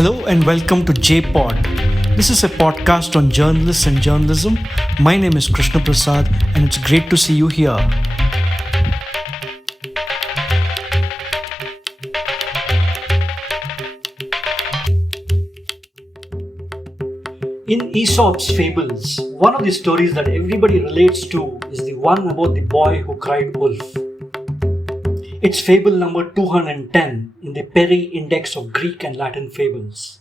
Hello and welcome to JPod. This is a podcast on journalists and journalism. My name is Krishna Prasad and it's great to see you here. In Aesop's fables, one of the stories that everybody relates to is the one about the boy who cried wolf. It's fable number 210 in the Peri Index of Greek and Latin fables.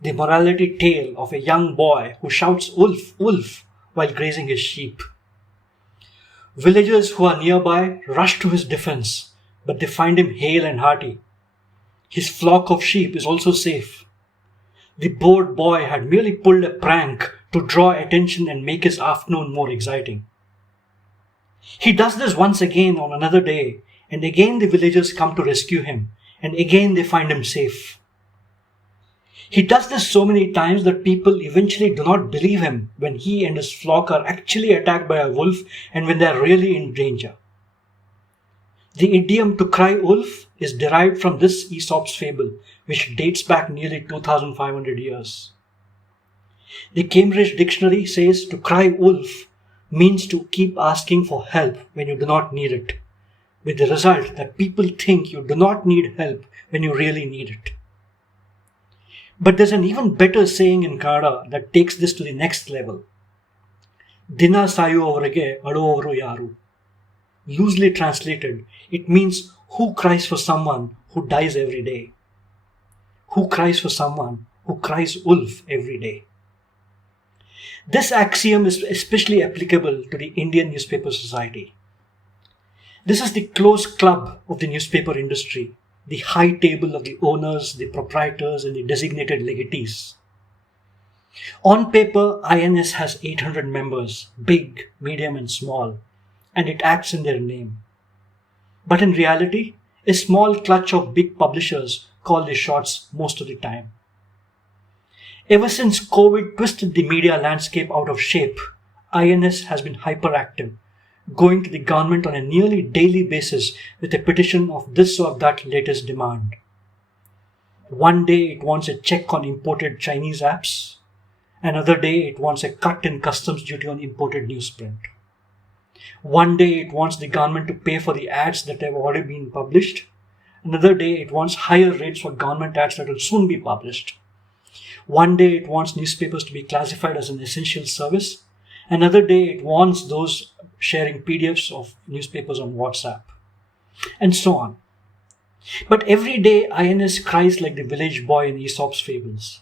The morality tale of a young boy who shouts wolf, wolf while grazing his sheep. Villagers who are nearby rush to his defense, but they find him hale and hearty. His flock of sheep is also safe. The bored boy had merely pulled a prank to draw attention and make his afternoon more exciting. He does this once again on another day, and again the villagers come to rescue him, and again they find him safe. He does this so many times that people eventually do not believe him when he and his flock are actually attacked by a wolf and when they are really in danger. The idiom to cry wolf is derived from this Aesop's fable, which dates back nearly 2,500 years. The Cambridge Dictionary says to cry wolf means to keep asking for help when you do not need it, with the result that people think you do not need help when you really need it. But there's an even better saying in Kannada that takes this to the next level. Dina sayuvavarage aduvovaru yaru. Loosely translated, it means who cries for someone who dies every day. Who cries for someone who cries wolf every day. This axiom is especially applicable to the Indian newspaper society. This is the close club of the newspaper industry, the high table of the owners, the proprietors, and the designated legatees. On paper, INS has 800 members, big, medium, and small, and it acts in their name. But in reality, a small clutch of big publishers call the shots most of the time. Ever since COVID twisted the media landscape out of shape, INS has been hyperactive, going to the government on a nearly daily basis with a petition of this or that latest demand. One day it wants a check on imported Chinese apps. Another day it wants a cut in customs duty on imported newsprint. One day it wants the government to pay for the ads that have already been published. Another day it wants higher rates for government ads that will soon be published. One day it wants newspapers to be classified as an essential service. Another day it wants those sharing PDFs of newspapers on WhatsApp, and so on. But every day INS cries like the village boy in Aesop's fables,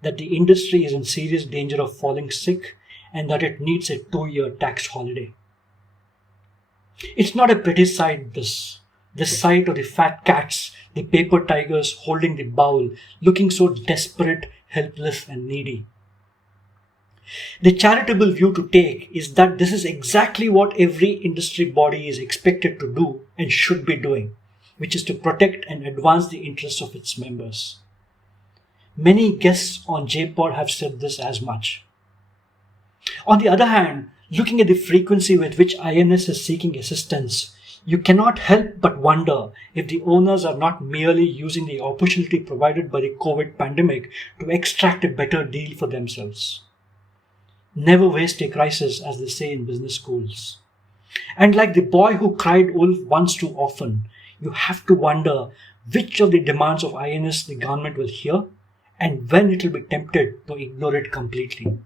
that the industry is in serious danger of falling sick and that it needs a 2-year tax holiday. It's not a pretty sight, this sight of the fat cats, the paper tigers holding the bowl, looking so desperate, helpless and needy. The charitable view to take is that this is exactly what every industry body is expected to do and should be doing, which is to protect and advance the interests of its members. Many guests on JPod have said this as much. On the other hand, looking at the frequency with which INS is seeking assistance, you cannot help but wonder if the owners are not merely using the opportunity provided by the COVID pandemic to extract a better deal for themselves. Never waste a crisis, as they say in business schools. And like the boy who cried wolf once too often, you have to wonder which of the demands of INS the government will hear and when it will be tempted to ignore it completely.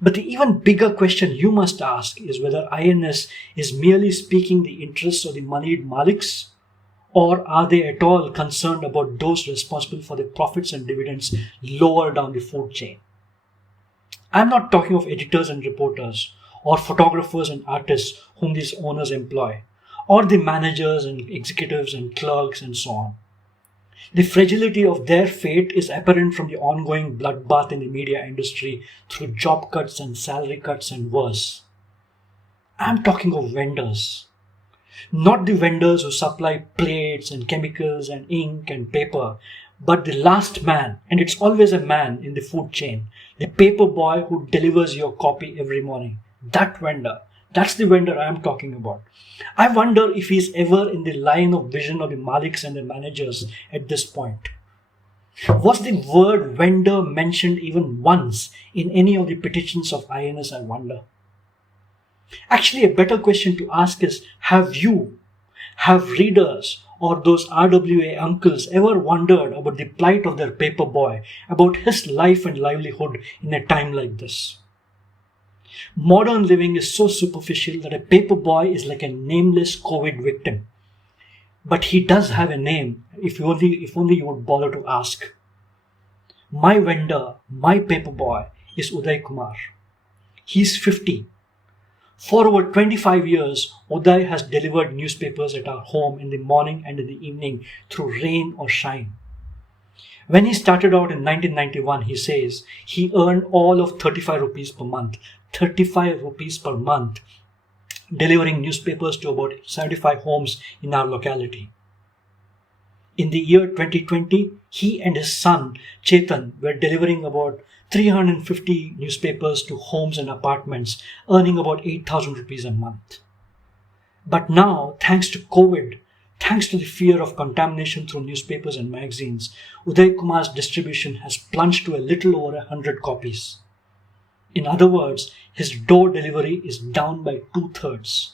But the even bigger question you must ask is whether INS is merely speaking the interests of the moneyed maliks, or are they at all concerned about those responsible for the profits and dividends lower down the food chain? I'm not talking of editors and reporters, or photographers and artists whom these owners employ, or the managers and executives and clerks and so on. The fragility of their fate is apparent from the ongoing bloodbath in the media industry through job cuts and salary cuts and worse. I'm talking of vendors. Not the vendors who supply plates and chemicals and ink and paper, but the last man, and it's always a man in the food chain, the paper boy who delivers your copy every morning. That vendor, that's the vendor I'm talking about. I wonder if he's ever in the line of vision of the maliks and the managers at this point. Was the word vendor mentioned even once in any of the petitions of INS, I wonder? Actually, a better question to ask is, have readers or those RWA uncles ever wondered about the plight of their paper boy, about his life and livelihood in a time like this? Modern living is so superficial that a paper boy is like a nameless COVID victim. But he does have a name, if only you would bother to ask. My vendor, my paper boy, is Uday Kumar. He's 50. For over 25 years, Uday has delivered newspapers at our home in the morning and in the evening through rain or shine. When he started out in 1991, he says he earned all of 35 rupees per month. 35 rupees per month, delivering newspapers to about 75 homes in our locality. In the year 2020, he and his son Chetan were delivering about 350 newspapers to homes and apartments, earning about 8,000 rupees a month. But now, thanks to COVID, thanks to the fear of contamination through newspapers and magazines, Uday Kumar's distribution has plunged to a little over 100 copies. In other words, his door delivery is down by 2/3.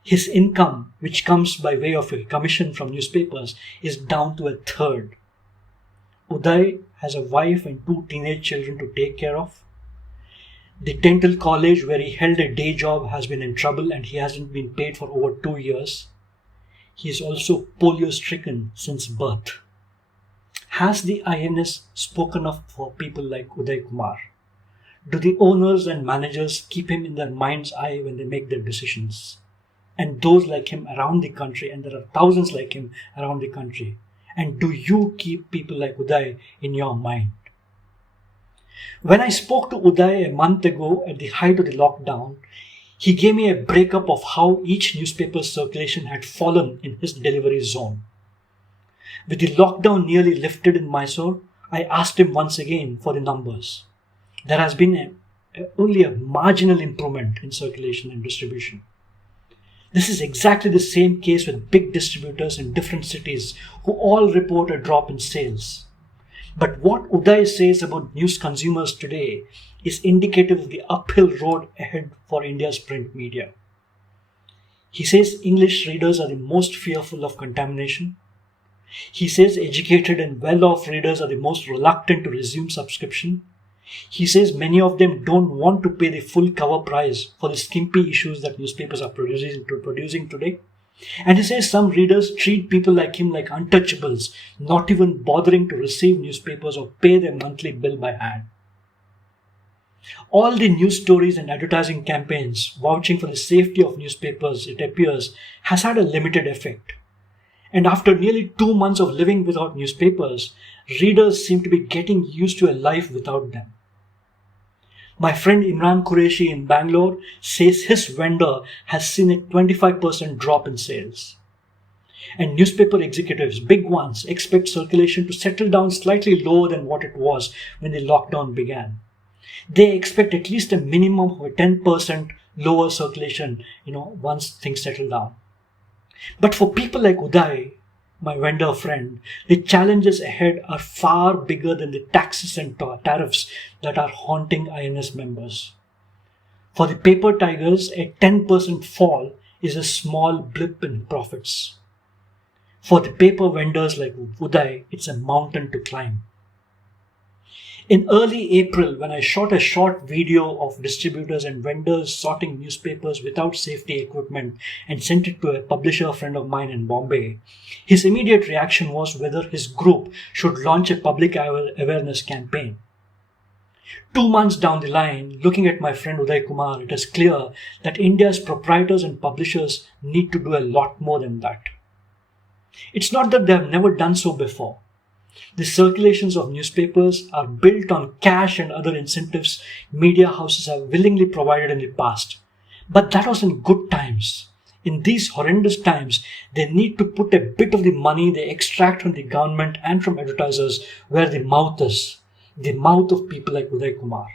His income, which comes by way of a commission from newspapers, is down to 1/3. Uday has a wife and 2 teenage children to take care of. The dental college where he held a day job has been in trouble and he hasn't been paid for over 2 years. He is also polio-stricken since birth. Has the INS spoken of for people like Uday Kumar? Do the owners and managers keep him in their mind's eye when they make their decisions? And those like him around the country, and there are thousands like him around the country. And do you keep people like Uday in your mind? When I spoke to Uday a month ago at the height of the lockdown, he gave me a breakup of how each newspaper's circulation had fallen in his delivery zone. With the lockdown nearly lifted in Mysore, I asked him once again for the numbers. There has been only a marginal improvement in circulation and distribution. This is exactly the same case with big distributors in different cities who all report a drop in sales. But what Uday says about news consumers today is indicative of the uphill road ahead for India's print media. He says English readers are the most fearful of contamination. He says educated and well-off readers are the most reluctant to resume subscription. He says many of them don't want to pay the full cover price for the skimpy issues that newspapers are producing today. And he says some readers treat people like him like untouchables, not even bothering to receive newspapers or pay their monthly bill by hand. All the news stories and advertising campaigns vouching for the safety of newspapers, it appears, has had a limited effect. And after nearly 2 months of living without newspapers, readers seem to be getting used to a life without them. My friend Imran Qureshi in Bangalore says his vendor has seen a 25% drop in sales. And newspaper executives, big ones, expect circulation to settle down slightly lower than what it was when the lockdown began. They expect at least a minimum of a 10% lower circulation, once things settle down. But for people like Uday, my vendor friend, the challenges ahead are far bigger than the taxes and tariffs that are haunting INS members. For the paper tigers, a 10% fall is a small blip in profits. For the paper vendors like Uday, it's a mountain to climb. In early April, when I shot a short video of distributors and vendors sorting newspapers without safety equipment and sent it to a publisher friend of mine in Bombay, his immediate reaction was whether his group should launch a public awareness campaign. 2 months down the line, looking at my friend Uday Kumar, it is clear that India's proprietors and publishers need to do a lot more than that. It's not that they have never done so before. The circulations of newspapers are built on cash and other incentives media houses have willingly provided in the past. But that was in good times. In these horrendous times, they need to put a bit of the money they extract from the government and from advertisers where the mouth is. The mouth of people like Uday Kumar.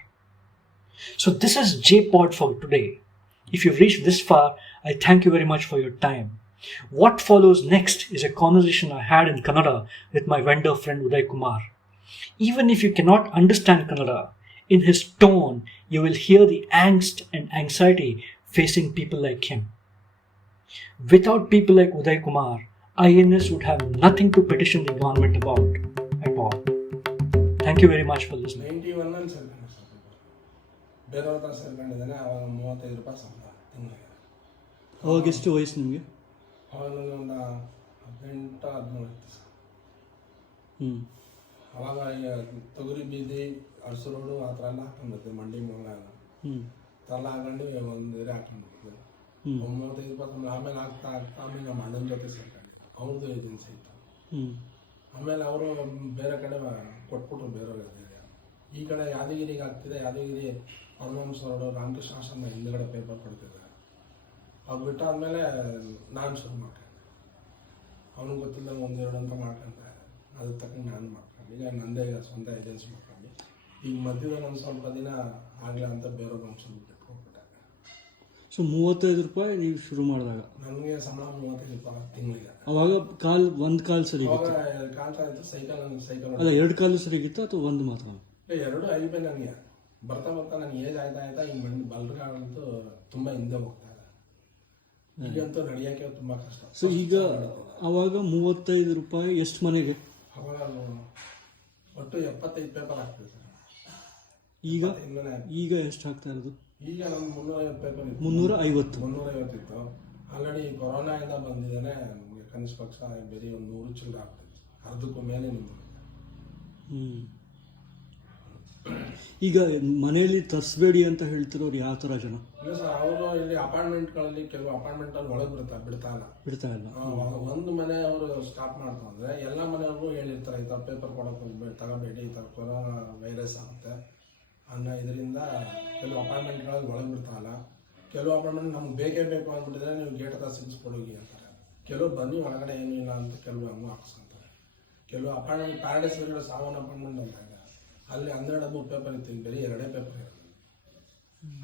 So this is JPod for today. If you've reached this far, I thank you very much for your time. What follows next is a conversation I had in Kannada with my vendor friend Uday Kumar. Even if you cannot understand Kannada, in his tone you will hear the angst and anxiety facing people like him. Without people like Uday Kumar, INS would have nothing to petition the government about at all. Thank you very much for listening. 91 ಅಲ್ಲಿ ಸೇರ್ಕೊಂಡೆ ಸರ್. ಬೇರೆಯವ್ರ ಹತ್ರ ಸೇರ್ಕೊಂಡಿದ್ದಾನೆ. ಅವಾಗ 35 ರೂಪಾಯಿ ಸಂಬಳ ತಿಂಗಳಿಗೆ. ಅವಾಗ ಎಷ್ಟು ವಯಸ್ಸು ನಿಮಗೆ? ಅವಾಗ ನನಗೆ ಒಂದು 18-17 ಇತ್ತು ಸರ್. ಅವಾಗ ತೊಗರಿ ಬೀದಿ ಅರಸು ರೋಡು ಆ ಥರ ಎಲ್ಲ ಹಾಕೊಂಡ್ಬರ್ತೀವಿ. ಮಂಡಿ ಮೊಳ ಎಲ್ಲ ಹಾಕೊಂಡು ಒಂದು ಏರಿಯಾ ಹಾಕೊಂಡ್ಬಿಡ್ತೀವಿ. 35 ರೂಪಾಯಿ ಸಂಬಳ. ಆಮೇಲೆ ಆಗ್ತಾ ಆಮೇಲೆ ನಮ್ಮ ಅಣ್ಣನ ಜೊತೆ ಸೇರ್ಕೊಂಡಿದ್ದೆ. ಅವ್ರದ್ದು ಏಜೆನ್ಸಿ ಇತ್ತು. ಆಮೇಲೆ ಅವರು ಬೇರೆ ಕಡೆ ಕೊಟ್ಬಿಟ್ರು ಬೇರೆಯವ್ರಿಗೆ. ಈ ಕಡೆ ಯಾದಗಿರಿಗೆ ಆಗ್ತಿದೆ. ಯಾದಗಿರಿ ಹನುಮಂಸ ರೋಡು ರಾಮಕೃಷ್ಣ ಆಶ್ರಮ ಹಿಂದ್ಗಡೆ ಪೇಪರ್ ಕೊಡ್ತಿದ್ದೆ. ಅದು ಬಿಟ್ಟು ಆದಮೇಲೆ ನಾನು ಶುರು ಮಾಡ್ಕೊಂಡೆ. ಅವ್ನಿಗೆ ಗೊತ್ತಿಲ್ಲದಂಗೆ 1-2 ಅಂತ ಮಾಡ್ಕೊಂಡೆ. ಅದ್ರ ತಕ್ಕಂಗೆ ನಾನು ಮಾಡ್ಕೊಂಡು ಈಗ ನಂದೇ ಸ್ವಂತ ಏಜೆನ್ಸಿ ಮಾಡ್ಕೊಂಡು ಈಗ ಮಧ್ಯದಲ್ಲಿ ಒಂದು ಸ್ವಲ್ಪ ದಿನ ಆಗಲಿ ಅಂತ ಬೇರೆಯವ್ರಿಗೆ ಒಂದು ಸ್ವಲ್ಪ ಬಿಟ್ಕೊಟ್ಬಿಟ್ಟೆ. ಸೊ 35 ರೂಪಾಯಿ ನೀವು ಶುರು ಮಾಡಿದಾಗ ನನಗೆ ಸಂಬಳ 35 ರೂಪಾಯಿ ತಿಂಗಳಿಗೆ. ಅವಾಗ ಒಂದು ಕಾಲು ಸರಿ ಅವಾಗ ಕಾಲ್ ಇತ್ತು. ಸೈಕಲ್ ಅಲ್ಲ 2 ಕಾಲು ಸರಿಗಿತ್ತು ಅಥವಾ ಒಂದು ಮಾತ್ರ? 2 ಐದು ನನಗೆ ಬರ್ತಾ ನನ್ನ ಏಜ್ ಆಯ್ತಾ ಈಗ ಬಲ್ಗಾಲಂತೂ ತುಂಬ ಹಿಂದೆ ಹೋಗ್ತಾ ಇದೆ. ಈಗಂತೂ ನಡೆಯೋಕ್ಕೆ ತುಂಬ ಕಷ್ಟ. ಸೊ ಈಗ ಅವಾಗ 35 ರೂಪಾಯಿ ಎಷ್ಟು ಮನೆಗೆ? ಅವಾಗ ಒಟ್ಟು 75 ಪೇಪರ್ ಆಗ್ತದೆ ಸರ್. ಈಗ ಎಷ್ಟು ಆಗ್ತಾ ಇರೋದು? ಈಗ ನಮ್ಗೆ 350 ಪೇಪರ್ ಇತ್ತು. 350 ಇತ್ತು. ಆಲ್ರೆಡಿ ಕೊರೋನಾಯಿಂದ ಬಂದಿದ್ದಾನೆ. ನಮಗೆ ಕನಿಷ್ಠ ಪಕ್ಷ ಬೇರೆ ಒಂದು 100 ಚಿಲ್ಲರೆ ಆಗ್ತದೆ. ಅರ್ಧಕ್ಕೂ ಮೇಲೆ ನಿಮ್ಗೆ. ಈಗ ಮನೆಯಲ್ಲಿ ತರಿಸ್ಬೇಡಿ ಅಂತ ಹೇಳ್ತಿರೋರು ಯಾವ ಥರ ಜನ? ಇಲ್ಲ ಸರ್, ಅವರು ಇಲ್ಲಿ ಅಪಾರ್ಟ್ಮೆಂಟ್ಗಳಲ್ಲಿ ಕೆಲವು ಅಪಾರ್ಟ್ಮೆಂಟಲ್ಲಿ ಒಳಗೆ ಬಿಡ್ತಾ ಇಲ್ಲ. ಒಂದು ಮನೆ ಅವರು ಸ್ಟಾಪ್ ಮಾಡ್ತಾ ಅಂದ್ರೆ ಎಲ್ಲ ಮನೆಯವರು ಹೇಳಿರ್ತಾರೆ ಈ ಥರ ಪೇಪರ್ ಕೊಡೋಕೆ ಹೋಗ್ಬೇಡಿ, ತಗೋಬೇಡಿ, ಈ ಥರ ಕೊರೋನಾ ವೈರಸ್ ಆಗುತ್ತೆ ಅನ್ನೋ ಇದರಿಂದ ಕೆಲವು ಅಪಾರ್ಟ್ಮೆಂಟ್ಗಳಲ್ಲಿ ಒಳಗೆ ಬಿಡ್ತಾರಲ್ಲ. ಕೆಲವು ಅಪಾರ್ಟ್ಮೆಂಟ್ ನಮ್ಗೆ ಬೇಕೇ ಬೇಕು ಅಂದ್ಬಿಟ್ಟಿದ್ರೆ ನೀವು ಗೇಟ್ ಹತ್ರ ಸಿಗಿಸ್ಕೊಡೋಗಿ ಅಂತಾರೆ. ಕೆಲವು ಬನ್ನಿ ಒಳಗಡೆ ಏನೂ ಇಲ್ಲ ಅಂತ ಕೆಲವು ಹಂಗೂ ಹಾಕ್ಸ್ಕೊಂತಾರೆ. ಕೆಲವು ಅಪಾರ್ಟ್ಮೆಂಟ್ ಪ್ಯಾರಡೈಸ್ ಸಾವನ್ ಅಪಾರ್ಟ್ಮೆಂಟ್ ಅಂತ ಇದೆ. ಅಲ್ಲಿ 12 ಪೇಪರ್ ಇತ್ತು. ಈಗ ಬರೀ 2 ಪೇಪರ್ ಇರೋದು.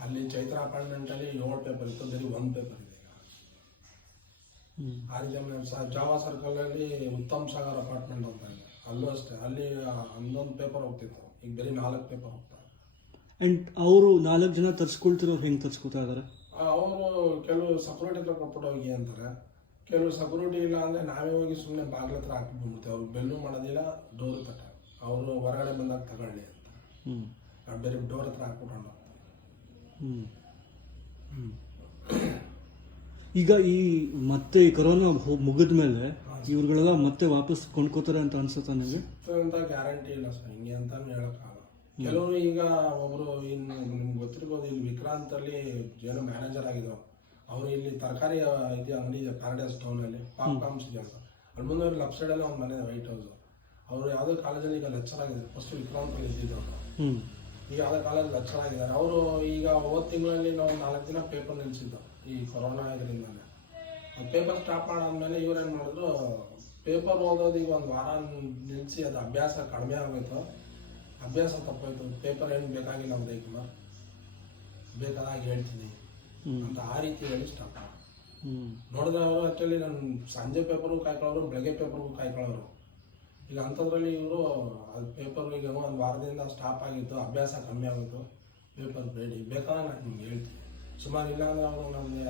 ಅಲ್ಲಿ ಚೈತ್ರ ಅಪಾರ್ಟ್ಮೆಂಟಲ್ಲಿ 7 ಪೇಪರ್ ಇತ್ತು. ಬರೀ 1 ಪೇಪರ್ ಇದೆ ಈಗ. ಜಾವಾ ಸರ್ಕಲಲ್ಲಿ ಉತ್ತಮ್ ಸಾಗರ್ ಅಪಾರ್ಟ್ಮೆಂಟ್ ಅಂತ ಇದೆ. ಅಲ್ಲೂ ಅಷ್ಟೇ. ಅಲ್ಲಿ 11 ಪೇಪರ್ ಹೋಗ್ತಿತ್ತು. ಈಗ ಬರೀ 4 ಪೇಪರ್ ಹೋಗ್ತಾರೆ. ಅಂಡ್ ಅವರು 4 ಜನ ತರ್ಸ್ಕೊಳ್ತಿರೋರು ಹೆಂಗೆ ತರ್ಸ್ಕೊತಾ ಇದ್ದಾರೆ? ಅವರು ಕೆಲವು ಸೆಕ್ಯೂರಿಟಿ ಹತ್ರ ಕೊಟ್ಬಿಟ್ಟು ಹೋಗಿ ಅಂತಾರೆ. ಕೆಲವು ಸೆಕ್ಯೂರಿಟಿ ಇಲ್ಲ ಅಂದರೆ ನಾವೇ ಹೋಗಿ ಸುಮ್ಮನೆ ಬಾಗಿಲ ಹತ್ರ ಹಾಕಿ ಬಂದ್ಬಿಡ್ತೀವಿ. ಅವ್ರಿಗೆ ಬೆಲ್ಲು ಮಾಡೋದಿಲ್ಲ, ಡೋರ್ ತಟ್ಟ ಅವರು ಹೊರಗಡೆ ಬಂದಾಗ ತಗೊಳ್ಳಿ ಅಂತ ಬೇರೆ ಡೋರ್ ಹತ್ರ ಹಾಕ್ಬಿಟ್ಟು. ಈಗ ಈ ಮತ್ತೆ ಈ ಕೊರೋನಾ ಮುಗಿದ ಮೇಲೆ ಇವ್ರುಗಳೆಲ್ಲ ಮತ್ತೆ ವಾಪಸ್ ಕೊಂಡ್ಕೋತಾರೆ ಅಂತ ಅನ್ಸುತ್ತಾ ನಿಮಗೆ? ಅಂತ ಗ್ಯಾರಂಟಿ ಇಲ್ಲ ಸರ್, ಹಿಂಗೆ ಅಂತಾನು ಹೇಳಕ್ಕಾಗಲ್ಲ. ಕೆಲವರು ಈಗ ಒಬ್ರು ಇನ್ನು ನಿಮ್ಗೆ ಗೊತ್ತಿರ್ಬೋದು, ಇಲ್ಲಿ ವಿಕ್ರಾಂತಲ್ಲಿ ಏನೋ ಮ್ಯಾನೇಜರ್ ಆಗಿದ್ರು. ಅವರು ಇಲ್ಲಿ ತರಕಾರಿ ಇದು ಅಂಗಡಿ ಇದೆ ಪ್ಯಾರಡೈಸ್ ಟೌನಲ್ಲಿ, ಪಾಪ್ಕಾರ್ನ್ಸ್ ಇದೆ ಅಂತ. ಅಲ್ಲಿ ಮುಂದೆ ಲೆಫ್ಟ್ ಸೈಡಲ್ಲಿ ಒಂದು ಮನೆ ವೈಟ್ ಹೌಸ್. ಅವರು ಯಾವುದೋ ಕಾಲೇಜಲ್ಲಿ ಈಗ ಲೆಕ್ಚರ್ ಆಗಿದ್ದಾರೆ. ಫಸ್ಟ್ ವಿಕ್ರಾಂತಲ್ಲಿ ಇದ್ದಿದ್ದು ಅವರು. ಈಗ ಯಾವುದೋ ಕಾಲೇಜ್ ಲೆಕ್ಚರ್ ಆಗಿದ್ದಾರೆ ಅವರು. ಈಗ ಹೋದ ತಿಂಗಳಲ್ಲಿ ನಾವು 4 ದಿನ ಪೇಪರ್ ನಿಲ್ಲಿಸಿದ್ದು ಈ ಕೊರೋನಾ ಇದರಿಂದಲೇ. ಅದು ಪೇಪರ್ ಸ್ಟಾಪ್ ಮಾಡಾದ್ಮೇಲೆ ಇವ್ರೇನು ಮಾಡಿದ್ರು, ಪೇಪರ್ ಓದೋದು ಈಗ 1 ವಾರ ನಿಲ್ಲಿಸಿ ಅದು ಅಭ್ಯಾಸ ಕಡಿಮೆ ಆಗೋಯ್ತು. ಅಭ್ಯಾಸ ತಪ್ಪೋಯ್ತು. ಪೇಪರ್ ಏನು ಬೇಕಾಗಿಲ್ಲ ಉದಯ್ ಕುಮಾರ್, ಬೇಕಾದಾಗ ಹೇಳ್ತೀನಿ ಅಂತ ಆ ರೀತಿ ಹೇಳಿ ಸ್ಟಾಪ್ ಮಾಡಿ ನೋಡಿದ್ರೆ ಅವರು ಆ್ಯಕ್ಚುಲಿ ನಾನು ಸಂಜೆ ಪೇಪರ್ಗೂ ಕಾಯ್ಕೊಳ್ಳೋರು, ಬೆಳಗ್ಗೆ ಪೇಪರ್ಗೂ ಕಾಯ್ಕೊಳ್ಳೋರು. ಈಗ ಅಂಥದ್ರಲ್ಲಿ ಇವರು ಅದು ಪೇಪರ್ ಈಗ 1 ವಾರದಿಂದ ಸ್ಟಾಪ್ ಆಗಿತ್ತು. ಅಭ್ಯಾಸ ಕಮ್ಮಿ ಆಗೋಯ್ತು. ಪೇಪರ್ ಬೇಡಿ, ಬೇಕಾದ್ರೆ ನಾನು ನಿಮ್ಗೆ ಹೇಳ್ತೀನಿ. ಸುಮಾರು ಇಲ್ಲ ಅಂದರೆ ಅವರು ನಮಗೆ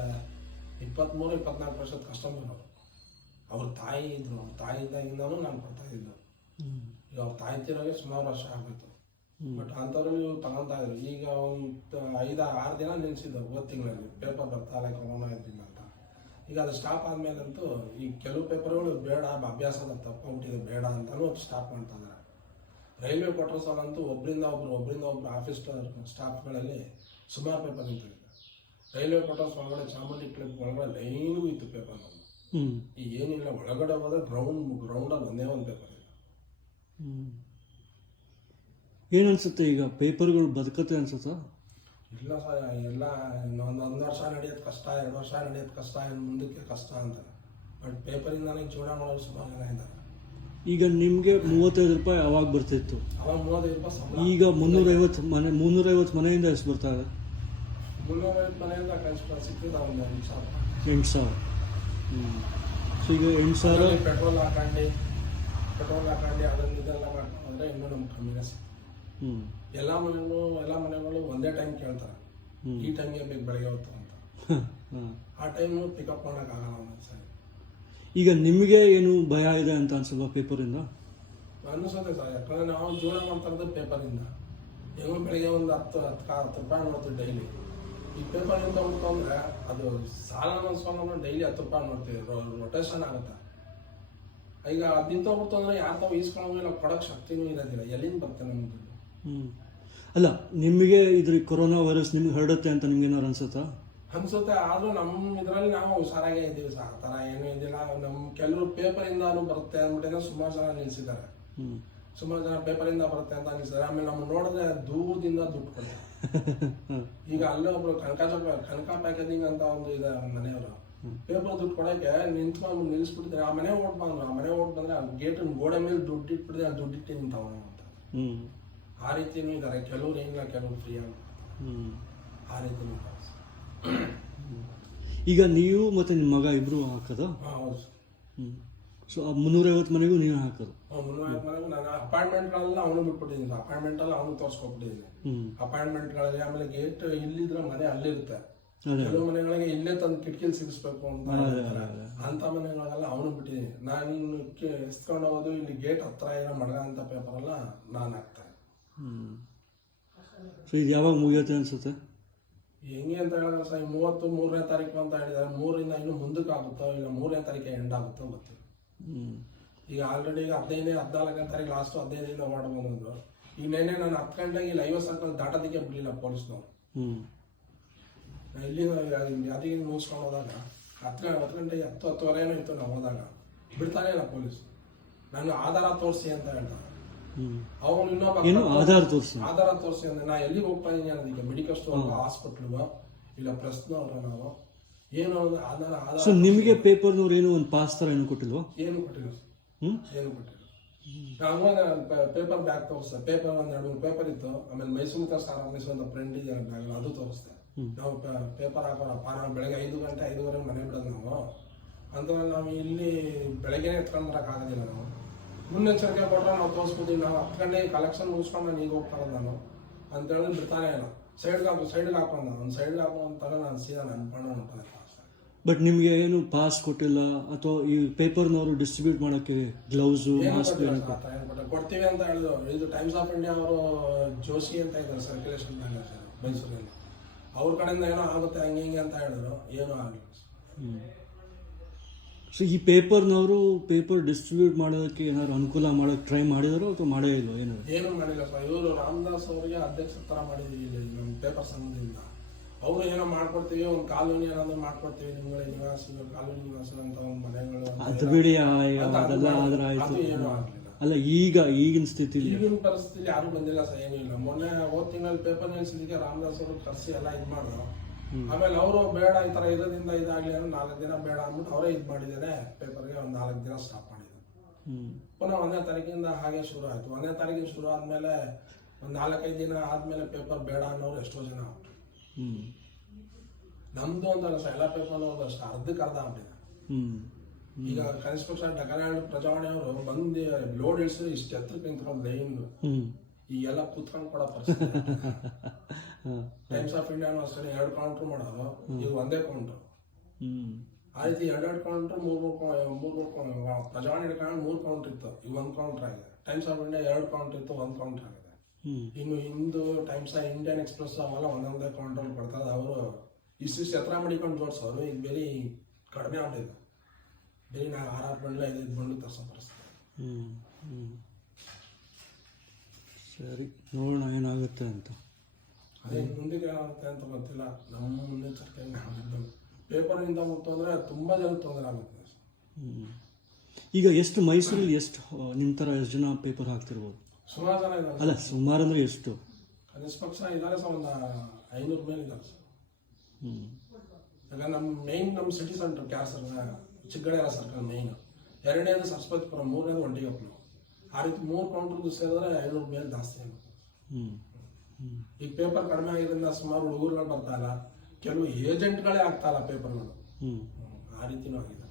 23-24 ವರ್ಷದ ಕಸ್ಟಮರ್ ಅವರು. ಅವ್ರ ತಾಯಿ ಇದ್ರು. ಅವ್ರ ತಾಯಿ ಇದ್ದಾಗಿಂದನೂ ನಾನು ಕೊಡ್ತಾಯಿದ್ದು. ಈಗ ಅವ್ರ ತಾಯಿ ತೀರೋಗೆ ಸುಮಾರು ವರ್ಷ ಆಗೋಯ್ತು. ಬಟ್ ಅಂಥವ್ರಲ್ಲಿ ಇವ್ರು ತಗೊತಾ ಇದ್ರು. ಈಗ ಒಂದು 5-6 ದಿನ ನಿಲ್ಲಿಸಿದ್ದು ಹೋದ ತಿಂಗಳಲ್ಲಿ. ಪೇಪರ್ ಬರ್ತಾ ಇಲ್ಲ ಕೊರೋನಾ ಇದ್ರಿಂದ ಅಂತ. ಈಗ ಅದು ಸ್ಟಾಪ್ ಆದಮೇಲಂತೂ ಈ ಕೆಲವು ಪೇಪರ್ಗಳು ಬೇಡ, ಅಭ್ಯಾಸದ ತಪ್ಪುಬಿಟ್ಟಿದೆ, ಬೇಡ ಅಂತಲೂ ಸ್ಟಾಪ್ ಮಾಡ್ತಾ ಇದ್ದಾರೆ. ರೈಲ್ವೆ ಕ್ವಾರ್ಟರ್ಸಲ್ಲಂತೂ ಒಬ್ಬರಿಂದ ಒಬ್ಬರು ಆಫೀಸ್ ಸ್ಟಾಫ್ಗಳಲ್ಲಿ ಸುಮಾರು ಪೇಪರ್ ನಿಂತಿದೆ. ರೈಲ್ವೆ ಕ್ವಾರ್ಟರ್ಸ್ ಒಳಗಡೆ ಚಾಮುಂಡಿ ಕ್ಲಿಪ್ ಒಳಗಡೆ ಲೈನೂ ಇತ್ತು ಪೇಪರ್. ಈಗ ಏನಿಲ್ಲ, ಒಳಗಡೆ ಹೋದ್ರೆ ಗ್ರೌಂಡಲ್ಲಿ ಒಂದೇ ಒಂದು ಪೇಪರ್ ಇದೆ. ಏನನ್ಸುತ್ತೆ ಈಗ ಪೇಪರ್ಗಳು ಬದುಕತ್ತೆ ಅನ್ಸುತ್ತಾ? ಇಲ್ಲ ಸರ್, ಎಲ್ಲ ಒಂದು ವರ್ಷ ನಡೆಯೋದು ಕಷ್ಟ, 2 ವರ್ಷ ನಡೆಯೋದು ಕಷ್ಟ, ಮುಂದಕ್ಕೆ ಕಷ್ಟ ಅಂತಾರೆ. ಬಟ್ ಪೇಪರಿಂದಾನೇ ಜೀವನ ಮಾಡೋರು ಸುಮಾರು ಜನ ಇದ್ದಾರೆ. ಈಗ ನಿಮಗೆ 35 ರೂಪಾಯಿ ಅವಾಗ ಬರ್ತಿತ್ತು. ಅವಾಗ 35 ರೂಪಾಯಿ ಸಂಬಳ. ಈಗ 350 ಮನೆಯಿಂದ ಎಷ್ಟು ಬರ್ತಾ ಇದೆ? 350 ಮನೆಯಿಂದ ಕನಿಷ್ಠ ಸಿಕ್ಕಿದ ಒಂದು 8,000. ಸೊ ಈಗ 8,000 ಪೆಟ್ರೋಲ್ ಹಾಕೊಂಡು ಅದನ್ನ ಇದೆಲ್ಲ ಮಾಡ್ಕೊಂಡ್ರೆ ಇನ್ನೂ ನಮ್ಗೆ ಕಮ್ಮಿನೇ ಸಿಗುತ್ತೆ. ಎಲ್ಲ ಮನೆಗಳು ಒಂದೇ ಟೈಮ್ ಕೇಳ್ತಾರೆ, ಈ ಟೈಮ್ಗೆ ಬೇಕು ಬೆಳಗ್ಗೆ ಹೊತ್ತು ಅಂತ. ಆ ಟೈಮು ಪಿಕಪ್ ಮಾಡೋಕ್ಕಾಗಲ್ಲ ಒಂದೊಂದ್ಸರಿ. ಈಗ ನಿಮಗೆ ಏನು ಭಯ ಇದೆ ಅಂತ ಅನ್ಸಲ್ವಾ ಪೇಪರಿಂದ? ಅನ್ನಿಸುತ್ತೆ ಸರ್, ಯಾಕಂದ್ರೆ ನಾವು ಜೀವನ ಮಾಡ್ತಾರದು ಪೇಪರಿಂದ. ಹೆಂಗೋ ಬೆಳಗ್ಗೆ ಒಂದು 10 ರೂಪಾಯಿ ನೋಡ್ತೀವಿ ಡೈಲಿ. ಈ ಪೇಪರಿಂದ ಹೋಗ್ತು ಅಂದ್ರೆ ಅದು ಸಾಲ ಅನ್ಸ್ಕೊಂಡು ಡೈಲಿ 10 ರೂಪಾಯಿ ನೋಡ್ತೀವಿ, ರೊಟೇಷನ್ ಆಗುತ್ತೆ. ಈಗ ಅದಿಂತ ಹೋಗ್ತು ಅಂದ್ರೆ ಯಾರು ತಾವು ಈಸ್ಕೊಳ್ಳೋಂಗಿಲ್ಲ, ಕೊಡೋಕೆ ಶಕ್ತಿನೂ ಇರೋದಿಲ್ಲ, ಎಲ್ಲಿಂದ ಬರ್ತೇನೆ ನಮ್ಗೆ ದುಡ್ಡು. ಅಲ್ಲ, ನಿಮಗೆ ಇದ್ರ ಕೊರೋನಾ ವೈರಸ್ ನಿಮ್ಗೆ ಹರಡುತ್ತೆ ಅಂತ ನಿಮ್ಗೆ ಏನಾರು ಅನ್ಸುತ್ತಾ? ಅನ್ಸುತ್ತೆ, ಆದ್ರೂ ನಮ್ಮ ಇದರಲ್ಲಿ ನಾವು ಹುಷಾರಾಗೇ ಇದ್ದೀವಿ ಸರ್. ಆ ಥರ ಏನೂ ಇದಿಲ್ಲ. ನಮ್ಮ ಕೆಲವರು ಪೇಪರಿಂದಾನು ಬರುತ್ತೆ ಅಂದ್ಬಿಟ್ಟಿದ್ರೆ ಸುಮಾರು ಜನ ನಿಲ್ಸಿದ್ದಾರೆ. ಸುಮಾರು ಜನ ಪೇಪರಿಂದ ಬರುತ್ತೆ ಅಂತ ನಿಲ್ಸಿದ್ದಾರೆ. ಆಮೇಲೆ ನಮ್ಮ ನೋಡಿದ್ರೆ ದೂರದಿಂದ ದುಡ್ಡು ಕೊಡ್ತಾರೆ. ಈಗ ಅಲ್ಲೇ ಒಬ್ರು ಕನಕ ಪ್ಯಾಕೇಜಿಂಗ್ ಅಂತ ಒಂದು ಇದೆ ಮನೆಯವರು, ಪೇಪರ್ ದುಡ್ಡು ಕೊಡೋಕೆ ನಿಂತ್ಕೊಂಡು ನಿಲ್ಲಿಸ್ಬಿಡ್ತಾರೆ. ಆ ಮನೆ ಓಟ್ ಬಂದ್ರೆ ಗೇಟ್ ಗೋಡೆ ಮೇಲೆ ದುಡ್ಡು ಇಟ್ಬಿಟ್ಟಿದೆ, ಆ ದುಡ್ಡು ಇಟ್ಟು ನಿಂತಾವ ಅಂತ. ಆ ರೀತಿನೂ ಇದ್ದಾರೆ. ಕೆಲವ್ರು ಏನಿಲ್ಲ, ಕೆಲವ್ರು ಫ್ರೀ ಆಗಿ ಆ ರೀತಿನೂ ಇದ್ದಾರೆ. ಈಗ ನೀವು ಮತ್ತೆ ನಿಮ್ಮ ಮಗ ಇಬ್ರು ಹಾಕೋದ? ಹೌದು. ಸೊ ಆ 350 ಮನೆಗೂ ನೀವು ಹಾಕೋದು? 350 ಮನೆಗೂ ನಾನು ಅಪಾಯಿಂಟ್ಮೆಂಟ್ಗಳೆಲ್ಲ ಅವನು ಬಿಟ್ಬಿಟ್ಟಿದ್ದೀನಿ. ಅಪಾಯಿಂಟ್ಮೆಂಟಲ್ಲಿ ಅವನು ತೋರಿಸ್ಕೊಬಿಟ್ಟಿದ್ದೀನಿ. ಅಪಾಯಿಂಟ್ಮೆಂಟ್ಗಳಲ್ಲಿ ಆಮೇಲೆ ಗೇಟ್ ಇಲ್ಲಿದ್ರೆ ಮನೆ ಅಲ್ಲಿರುತ್ತೆ. ಕೆಲವು ಮನೆಗಳಿಗೆ ಇಲ್ಲೇ ತಂದು ಕಿಟಕಿಲಿ ಸಿಗಿಸ್ಬೇಕು ಅಂತ ಮನೆಗಳೆಲ್ಲ ಅವನು ಬಿಟ್ಟಿದ್ದೀನಿ. ನಾನು ಇನ್ನು ಇಸ್ಕೊಂಡು ಹೋಗೋದು ಇಲ್ಲಿ ಗೇಟ್ ಹತ್ರ ಇರೋ ಮಡಗ ಅಂತ ಪೇಪರ್ ಎಲ್ಲ ನಾನು ಹಾಕ್ತೇನೆ. ಸೊ ಇದು ಯಾವಾಗ ಮುಗಿಯುತ್ತೆ ಅನ್ಸುತ್ತೆ? ಹೆಂಗೆ ಅಂತ ಹೇಳಿದ್ರೆ ಸರ್, 33ನೇ ತಾರೀಕು ಅಂತ ಹೇಳಿದ್ದಾರೆ. 3ರಿಂದ ಇನ್ನು ಮುಂದಕ್ಕೆ ಆಗುತ್ತೋ ಇಲ್ಲ 3ನೇ ತಾರೀಕು ಎಂಡ್ ಆಗುತ್ತೋ ಗೊತ್ತಿಲ್ಲ. ಈಗ ಆಲ್ರೆಡಿ ಈಗ 14ನೇ ತಾರೀಕು ಲಾಸ್ಟ್ 15 ಮಾಡ್ಬೋದು. ಈಗ ನೆನ್ನೆ ನಾನು 10 ಗಂಟೆಗೆ ಇಲ್ಲಿ 50 ಸರ್ಕಲ್ ದಾಟೋದಕ್ಕೆ ಬಿಡಲಿಲ್ಲ ಪೊಲೀಸ್ನವ್ರು. ಇಲ್ಲಿ ಯಾರಿಗೆ ಮುಗಿಸ್ಕೊಂಡು ಹೋದಾಗ 10 ಗಂಟೆಗೆ 10-10:30 ಇತ್ತು ನಾವು ಹೋದಾಗ, ಬಿಡ್ತಾನೆ ಇಲ್ಲ ಪೊಲೀಸ್. ನಾನು ಆಧಾರ ತೋರಿಸಿ ಅಂತ ಹೇಳ್ತಾರೆ. ಅವನು ಇನ್ನೊಬ್ಬ ಆಧಾರ ತೋರಿಸಿ ಅಂದ್ರೆ ನಾ ಎಲ್ಲಿಗೆ ಹೋಗ್ತಾ ಇದೀನಿ ಅನ್ನೋದಕ್ಕೆ ಮೆಡಿಕಲ್ ಸ್ಟೋರ್, ಹಾಸ್ಪಿಟ್ಲ್ಗೋ ಇಲ್ಲ ಪ್ರೆಸ್ನವ್ರ ನಾವು ಏನು ಆಧಾರ. ಸೊ ನಿಮಗೆ ಪೇಪರ್ನವ್ರು ಏನು ಒಂದು ಪಾಸ್ ತರ ಏನು ಕೊಟ್ಟಿಲ್ವಾ? ಏನು ಕೊಟ್ಟಿಲ್ಲ, ಏನು ಕೊಟ್ಟಿಲ್ಲ. ನಾನು ಪೇಪರ್ ಬ್ಯಾಗ್ ತೋರಿಸ್ದೆ. ಪೇಪರ್ ಒಂದ್ 2-3 ಪೇಪರ್ ಇತ್ತು. ಆಮೇಲೆ ಮೈಸೂರು ಸ್ಟಾರ್ ಆಫೀಸ್ ಒಂದು ಪ್ರಿಂಟ್ ಇದೆ ಬ್ಯಾಗ್, ಅದು ತೋರಿಸ್ದೆ. ನಾವು ಪೇಪರ್ ಹಾಕೋಣಪ್ಪ, ನಾವು ಬೆಳಗ್ಗೆ 5-5:30 ಮನೆ ಬಿಡೋದು ನಾವು ಅಂತ. ನಾವು ಇಲ್ಲಿ ಬೆಳಗ್ಗೆನೆ ಎತ್ಕೊಂಡು ಬರೋಕ್ಕಾಗೋದಿಲ್ಲ. ನಾವು ಮುನ್ನೆಚ್ಚರಿಕೆ ಕೊಟ್ಟರೆ ನಾವು ತೋರಿಸ್ಬಿಡ್ತೀವಿ. ನಾವು 10 ಗಂಟೆಗೆ ಕಲೆಕ್ಷನ್ ಮುಗಿಸ್ಕೊಂಡು ನಾನು ಈಗ ಹೋಗ್ತಾರೋದು ನಾನು ಅಂತ ಹೇಳಿದ್ರೆ ಬಿಡ್ತಾನೆ ಇಲ್ಲ. ಸೈಡ್ಗೆ ಹಾಕೊಂಡು ಒಂದು ಸೈಡ್ಗೆ ಹಾಕೊಂತಾಗ ನಾನು ಸೀದಾ ಅನ್ಕೊಂಡು ಹೊಂಟಾನೆ. ಬಟ್ ನಿಮ್ಗೆ ಏನು ಪಾಸ್ ಕೊಟ್ಟಿಲ್ಲ ಅಥವಾ ಈ ಪೇಪರ್ನವರು ಡಿಸ್ಟ್ರಿಬ್ಯೂಟ್ ಮಾಡೋಕ್ಕೆ ಗ್ಲೌಸು ಮಾಸ್ಕ್ ಕೊಡ್ತೀವಿ ಅಂತ ಹೇಳಿದ್ರು. ಇದು ಟೈಮ್ಸ್ ಆಫ್ ಇಂಡಿಯಾ ಅವರು ಜೋಶಿ ಅಂತ ಇದ್ದಾರೆ ಸರ್ಕ್ಯುಲೇಷನ್ ಮ್ಯಾನೇಜರ್ ಮೈಸೂರಲ್ಲಿ. ಅವ್ರ ಕಡೆಯಿಂದ ಏನೋ ಆಗುತ್ತೆ ಹಂಗೆ ಅಂತ ಹೇಳಿದ್ರು, ಏನೂ ಆಗಲಿಲ್ಲ. ಸೊ ಈ ಪೇಪರ್ನವರು ಪೇಪರ್ ಡಿಸ್ಟ್ರಿಬ್ಯೂಟ್ ಮಾಡೋದಕ್ಕೆ ಏನಾದ್ರು ಅನುಕೂಲ ಮಾಡೋಕೆ ಟ್ರೈ ಮಾಡಿದಾರೋ ಅಥವಾ ಮಾಡೇ ಇಲ್ವೋ? ಏನು ಮಾಡಿಲ್ಲ ಸರ್. ಇವರು ರಾಮದಾಸ್ ಅವರಿಗೆ ಅಧ್ಯಕ್ಷ ಥರ ಮಾಡಿದ್ದೀವಿ ಇಲ್ಲಿ ನಮ್ಮ ಪೇಪರ್ ಸಂಘದಿಂದ. ಅವರು ಏನೋ ಮಾಡ್ಕೊಡ್ತೀವಿ, ಒಂದು ಕಾಲೋನಿ ಏನಾದ್ರು ಮಾಡ್ಕೊಡ್ತೀವಿ, ನಿಮ್ಗಳ ನಿವಾಸ ಕಾಲೋನಿ ನಿವಾಸ ಅಂತ ಒಂದು ಮನೆಗಳು ಅದು ಬಿಡಿ. ಅದು ಏನೂ ಆಗಲಿಲ್ಲ. ಅಲ್ಲ, ಈಗಿನ ಸ್ಥಿತಿಲಿ ಈಗಿನ ಪರಿಸ್ಥಿತಿಲಿ ಯಾರು ಬಂದಿಲ್ಲ ಸರ್, ಏನೂ ಇಲ್ಲ. ಮೊನ್ನೆ ಹೋದ ತಿಂಗಳಲ್ಲಿ ಪೇಪರ್ ನಿಲ್ಸಿದ್ದಕ್ಕೆ ರಾಮದಾಸ್ ಅವರು ಕರೆಸಿ ಎಲ್ಲ ಇದು ಮಾಡಿದ್ರು. ಆಮೇಲೆ ಅವರು ಬೇಡ ಈ ಥರ ಇರೋದ್ರಿಂದ ಇದಾಗಲಿ ಅಂದ್ರೆ 4 ದಿನ ಬೇಡ ಅಂದ್ಬಿಟ್ಟು ಅವರೇ ಇದು ಮಾಡಿದ್ದಾರೆ. ಪೇಪರ್ಗೆ ಒಂದು 4 ದಿನ ಸ್ಟಾಪ್ ಮಾಡಿದ್ರು. ಪುನಃ 1ನೇ ತಾರೀಕಿಂದ ಹಾಗೆ ಶುರು ಆಯಿತು. 1ನೇ ತಾರೀಕಿನ ಶುರು ಆದಮೇಲೆ ಒಂದು 4-5 ದಿನ ಆದಮೇಲೆ ಪೇಪರ್ ಬೇಡ ಅನ್ನೋರು ಎಷ್ಟೋ ಜನ ಆಗ್ತರು. ನಮ್ದು ಅಂತಲ್ಲ ಸರ್, ಎಲ್ಲ ಪೇಪರ್ ಅಷ್ಟು ಅರ್ಧಕ್ಕೆ ಅರ್ಧ ಆಗ್ಬಿಟ್ಟಿದೆ. ಈಗ ಕನಿಷ್ಠ ಪಕ್ಷ ಡಗನಾಡು ಪ್ರಜಾವಾಣಿ ಅವರು ಬಂದು ಲೋಡ್ ಇಳಿಸಿದ್ರೆ ಇಷ್ಟು ಎತ್ತರಕ್ಕೆ ನಿಂತ್ಕೊಂಡು ಲೈನ್ ಈಗೆಲ್ಲ ಕೂತ್ಕೊಂಡು ಕೊಡೋ ಪರಿಸ್ಥಿತಿ. ಟೈಮ್ಸ್ ಆಫ್ ಇಂಡಿಯಾನು ಅಷ್ಟೇ 2 ಕೌಂಟ್ರ್ ಮಾಡೋರು, ಈಗ ಒಂದೇ ಕೌಂಟ್ರು. ಆ ರೀತಿ 2 ಕೌಂಟ್ರ್ 3 ಪ್ರಜಾವಾಣಿ ಹಿಡ್ಕೊಂಡು 3 ಕೌಂಟ್ರ್ ಇತ್ತು, ಈಗ 1 ಕೌಂಟ್ರ್ ಆಗಿದೆ. ಟೈಮ್ಸ್ ಆಫ್ ಇಂಡಿಯಾ 2 ಕೌಂಟ್ರ್ ಇತ್ತು, 1 ಕೌಂಟ್ರ್ ಆಗಿದೆ. ಇನ್ನು Hindu times of Indian express ಅವೆಲ್ಲ ಒಂದೊಂದೇ ಕೌಂಟ್ರಲ್ಲಿ ಕೊಡ್ತಾರೆ. ಅವರು ಇಷ್ಟು ಎತ್ತರ ಮಾಡಿಕೊಂಡು ಜೋಡಿಸೋರು. ಈಗ ಬೇರೆ ಕಡಿಮೆ ಆಗ್ಬಿಟ್ಟಿದೆ. ಬೇರೆ ನಾವು 6 ಬಂಡ್ಲೆ 5 ಬಂಡ್ಲು ತರಿಸೋ ಪರಿಸ್ಥಿತಿ. ಸರಿ, ನೋಡೋಣ ಏನಾಗುತ್ತೆ ಅಂತ. ಅದೇ ಮುಂದಕ್ಕೆ ಏನಾಗುತ್ತೆ ಅಂತ ಗೊತ್ತಿಲ್ಲ. ನಮ್ಮ ಮುನ್ನೆಚ್ಚರಿಕೆ ಪೇಪರ್ನಿಂದ ಮುಟ್ಟು ಅಂದರೆ ತುಂಬ ಜನ ತೊಂದರೆ ಆಗುತ್ತೆ. ಈಗ ಎಷ್ಟು ಮೈಸೂರಲ್ಲಿ ಎಷ್ಟು ನಿಮ್ಮ ಥರ ಎಷ್ಟು ಜನ ಪೇಪರ್ ಹಾಕ್ತಿರ್ಬೋದು? ಸುಮಾರು ಜನ ಇದ್ದಾರೆ. ಅಲ್ಲ, ಸುಮಾರು ಅಂದರೆ ಎಷ್ಟು? ಕನಿಷ್ಠ ಪಕ್ಷ ಇದ್ದಾರೆ ಸರ್, ಒಂದು 500 ಮೇಲೆ ಇದ್ದಾರೆ ಸರ್. ಈಗ ನಮ್ಮ ಸಿಟಿ ಸೆಂಟರ್ ಕ್ಯಾಸರ್ ಚಿಕ್ಕಗಡೆ ಸರ್ಕಲ್ ಮೈನ್, 2ನೇದು ಸರಸ್ವತಿಪುರ, 3ನೇದು ಒಂಟಿಗಪ್ಪನ. ಆ ರೀತಿ 3 ಕೌಂಟ್ರದ್ದು ಸೇರಿದ್ರೆ 500 ಮೇಲೆ ಜಾಸ್ತಿ ಆಗುತ್ತೆ. ಈಗ ಪೇಪರ್ ಕಡಿಮೆ ಆಗಿರೋದ್ರಿಂದ ಸುಮಾರು ಹುಡುಗರುಗಳು ಬರ್ತಾ ಇಲ್ಲ, ಕೆಲವು ಏಜೆಂಟ್ಗಳೇ ಆಗ್ತಾ ಇಲ್ಲ ಪೇಪರ್ಗಳು. ಆ ರೀತಿನೂ ಆಗಿದೆ.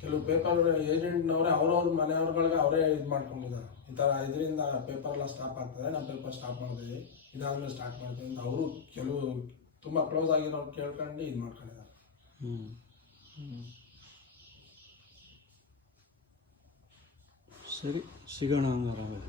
ಕೆಲವು ಪೇಪರ್ ಏಜೆಂಟ್ನವರೇ ಅವ್ರವ್ರ ಮನೆಯವ್ರಗಳಿಗೆ ಅವರೇ ಇದು ಮಾಡ್ಕೊಂಡಿದ್ದಾರೆ. ಈ ಥರ ಇದರಿಂದ ಪೇಪರ್ ಎಲ್ಲ ಸ್ಟಾಪ್ ಆಗ್ತದೆ, ನಾವು ಪೇಪರ್ ಸ್ಟಾಪ್ ಮಾಡ್ತೀವಿ, ಇದಾದ್ಮೇಲೆ ಸ್ಟಾರ್ಟ್ ಮಾಡ್ತೀವಿ ಅಂತ ಅವರು ಕೆಲವು ತುಂಬ ಕ್ಲೋಸ್ ಆಗಿರೋರು ಕೇಳ್ಕೊಂಡು ಇದು ಮಾಡ್ಕೊಂಡಿದ್ದಾರೆ. ಸರಿ, ಸಿಗೋಣ ಹಂಗಾರೆ.